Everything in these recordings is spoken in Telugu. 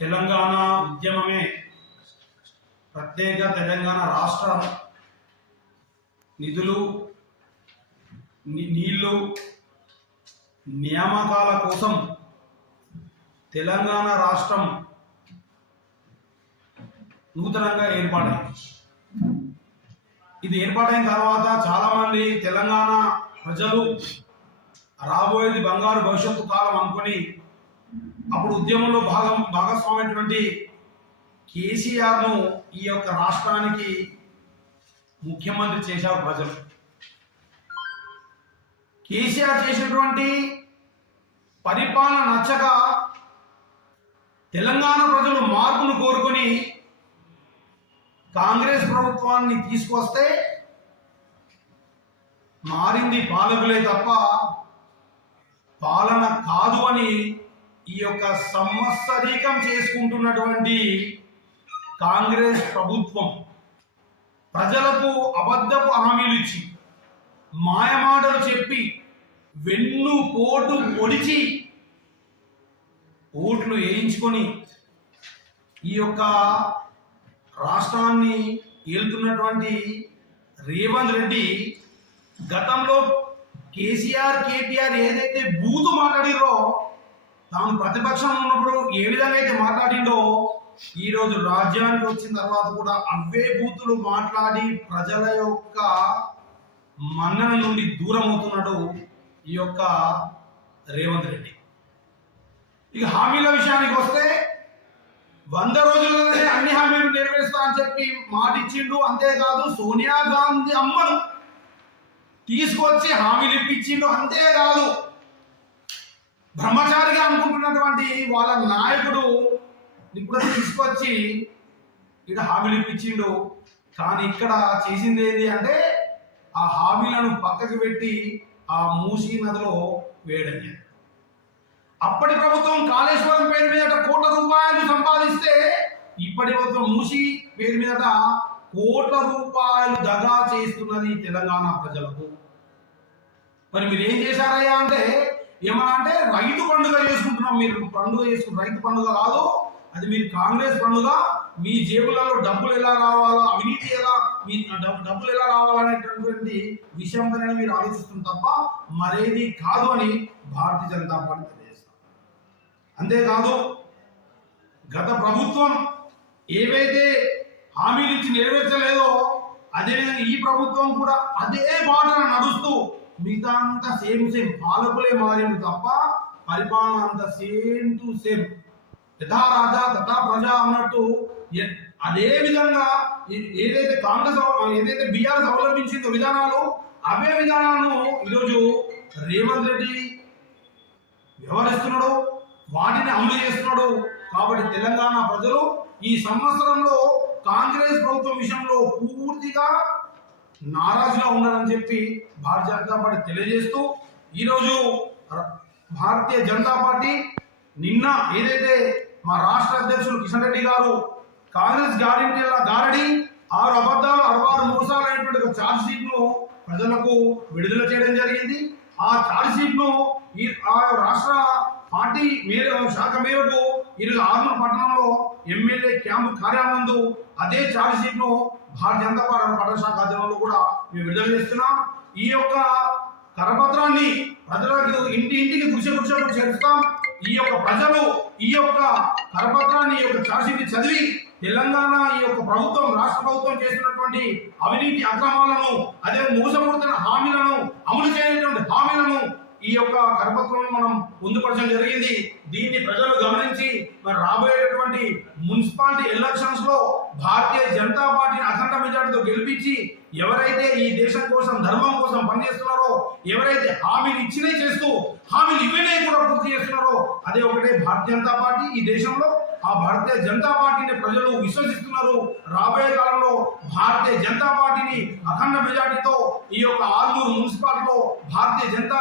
తెలంగాణ ఉద్యమమే ప్రత్యేక తెలంగాణ రాష్ట్ర నిధులు నీళ్లు నియామకాల కోసం తెలంగాణ రాష్ట్రం నూతనంగా ఏర్పాటైంది. ఇది ఏర్పాటైన తర్వాత చాలామంది తెలంగాణ ప్రజలు రాబోయేది బంగారు భవిష్యత్తు కాలం అనుకొని అప్పుడు ఉద్యమంలో భాగస్వామైనటువంటి కేసీఆర్ను ఈ యొక్క రాష్ట్రానికి ముఖ్యమంత్రి చేశారు ప్రజలు. కేసీఆర్ చేసినటువంటి పరిపాలన నచ్చక తెలంగాణ ప్రజలు మార్పును కోరుకొని కాంగ్రెస్ ప్రభుత్వాన్ని తీసుకొస్తే మారింది పాలకులే తప్ప పాలన కాదు అని ఈ యొక్క సంవత్సరీకం చేసుకుంటున్నటువంటి కాంగ్రెస్ ప్రభుత్వం ప్రజలకు అబద్ధపు హామీలు ఇచ్చి మాయమాటలు చెప్పి వెన్ను పోటు పొడిచి ఓట్లు వేయించుకొని ఈ యొక్క రాష్ట్రాన్ని ఏలుతున్నటువంటి రేవంత్ రెడ్డి గతంలో కేసీఆర్ కేటీఆర్ ఏదైతే బూతు మాట్లాడిరో తాను ప్రతిపక్షం ఉన్నప్పుడు ఏ విధంగా అయితే మాట్లాడిండో ఈరోజు రాజ్యానికి వచ్చిన తర్వాత కూడా అవే బూతులు మాట్లాడి ప్రజల యొక్క మన్నన నుండి దూరం అవుతున్నాడు ఈ యొక్క రేవంత్ రెడ్డి. ఇక హామీల విషయానికి వస్తే 100 రోజుల్లోనే అన్ని హామీలు నెరవేరుస్తా అని చెప్పి మాట ఇచ్చిండు. అంతేకాదు సోనియా గాంధీ అమ్మను తీసుకొచ్చి హామీలు ఇప్పించిండు. అంతేకాదు బ్రహ్మచారిగా అనుకుంటున్నటువంటి వాళ్ళ నాయకుడు ఇప్పుడు తీసుకొచ్చి ఇక్కడ హామీలు ఇప్పించిండు. కానీ ఇక్కడ చేసింది ఏంటి అంటే ఆ హామీలను పక్కకు పెట్టి ఆ మూసీ నదిలో వేయడం. అప్పటి ప్రభుత్వం కాళేశ్వరం పేరు మీద కోట్ల రూపాయలు సంపాదిస్తే ఇప్పటి ప్రభుత్వం మూసీ పేరు మీద కోట్ల రూపాయలు దగా చేస్తున్నది తెలంగాణ ప్రజలకు. మరి మీరు ఏం చేశారయ్యా అంటే ఏమన్నా అంటే రైతు పండుగ చేసుకుంటున్నాం. మీరు పండుగ చేసుకుంటారు, రైతు పండుగ కాదు అది, మీరు కాంగ్రెస్ పండుగ. మీ జేబులలో డబ్బులు ఎలా రావాలా, అవినీతి ఎలా, మీ డబ్బులు ఎలా రావాలనేటటువంటి విషయం పైన మీరు ఆలోచిస్తుంది తప్ప మరేది కాదు అని భారతీయ జనతా పార్టీ తెలియజేస్తారు. అంతేకాదు గత ప్రభుత్వం ఏవైతే హామీలు ఇచ్చి నెరవేర్చలేదో అదేవిధంగా ఈ ప్రభుత్వం కూడా అదే బాటన నడుస్తూ మిగతా అంతా సేమ్ పాలకులే మారింది తప్ప పరిపాలన అంతా సేమ్ టు సేమ్, యథా రాజా తథా ప్రజ అన్నట్టు అదే విధంగా ఏదైతే కాంగ్రెస్ ఏదైతే బీఆర్ఎస్ అవలంబించిందో విధానాలు అవే విధానాలను ఈరోజు రేవంత్ రెడ్డి వ్యవహరిస్తున్నాడు, వాటిని అమలు చేస్తున్నాడు. కాబట్టి తెలంగాణ ప్రజలు ఈ సంవత్సరంలో కాంగ్రెస్ ప్రభుత్వం విషయంలో పూర్తిగా నారాజుగా ఉన్నారని చెప్పి భారతీయ జనతా పార్టీ తెలియజేస్తూ ఈరోజు భారతీయ జనతా పార్టీ నిన్న ఏదైతే మా రాష్ట్ర అధ్యక్షులు కిషన్ రెడ్డి గారు కాంగ్రెస్ గారడి 6 అబద్ధాలు 66 మోసాలు అనేటువంటి ఒక ఛార్జ్ షీట్ ను ప్రజలకు విడుదల చేయడం జరిగింది. ఆ ఛార్జ్ షీట్ ను ఆ రాష్ట్ర పార్టీ శాఖ మేరకు ఈరోజు ఆర్మూర్ పట్టణంలో ఎమ్మెల్యే క్యాంపు కార్యాలయందు అదే ఛార్జ్ షీట్ ను భారతీయ జనతా పార్టీ పట్టణ శాఖ ఆధ్వర్యంలో కూడా మేము విడుదల చేస్తున్నాం. ఈ యొక్క కరపత్రాన్ని ప్రజలకు ఇంటింటికి గుడిసె చేరుస్తాం. ఈ యొక్క ప్రజలు ఈ యొక్క కరపత్రాన్ని ఈ యొక్క ఛార్జ్ షీట్ చదివి తెలంగాణ ఈ యొక్క ప్రభుత్వం రాష్ట్ర ప్రభుత్వం చేస్తున్నటువంటి అవినీతి అక్రమాలను అదే మోసపూరిత హామీలను అమలు చేయనటువంటి హామీలను ఈ యొక్క కరపత్రంలో మనం పొందుపరచడం జరిగింది. దీన్ని ప్రజలు గమనించి మరి రాబోయేటటువంటి మున్సిపాలిటీ ఎలక్షన్స్ లో భారతీయ జనతా పార్టీని అఖండ మెజార్టీతో గెలిపించి ఎవరైతే ఈ దేశం కోసం ధర్మం కోసం పనిచేస్తున్నారో, ఎవరైతే హామీలు ఇచ్చినే చేస్తూ హామీలు ఇవ్వనే కూడా పూర్తి చేస్తున్నారో అదే ఒకటే భారతీయ జనతా పార్టీ. ఈ దేశంలో ఆ భారతీయ జనతా పార్టీని ప్రజలు విశ్వసిస్తున్నారు. రాబోయే కాలంలో భారతీయ జనతా పార్టీని అఖండ మెజార్టీతో ఈ యొక్క ఆర్మూరు మున్సిపాలిటీలో భారతీయ జనతా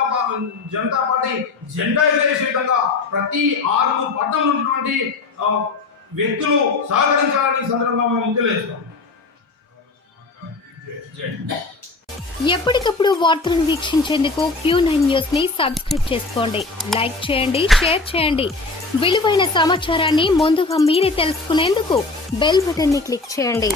పార్టీ జెండా ఎగరేసే విధంగా ప్రతి ఆర్మూరు పట్టణంలో ఉన్నటువంటి వ్యక్తులు సహకరించాలని సందర్భంగా మేము తెలియజేస్తాం. ఎప్పటికప్పుడు వార్తలను వీక్షించేందుకు Q9 న్యూస్ ని సబ్స్క్రైబ్ చేసుకోండి, లైక్ చేయండి, షేర్ చేయండి. విలువైన సమాచారాన్ని ముందుగా మీరే తెలుసుకునేందుకు బెల్ బటన్ ని క్లిక్ చేయండి.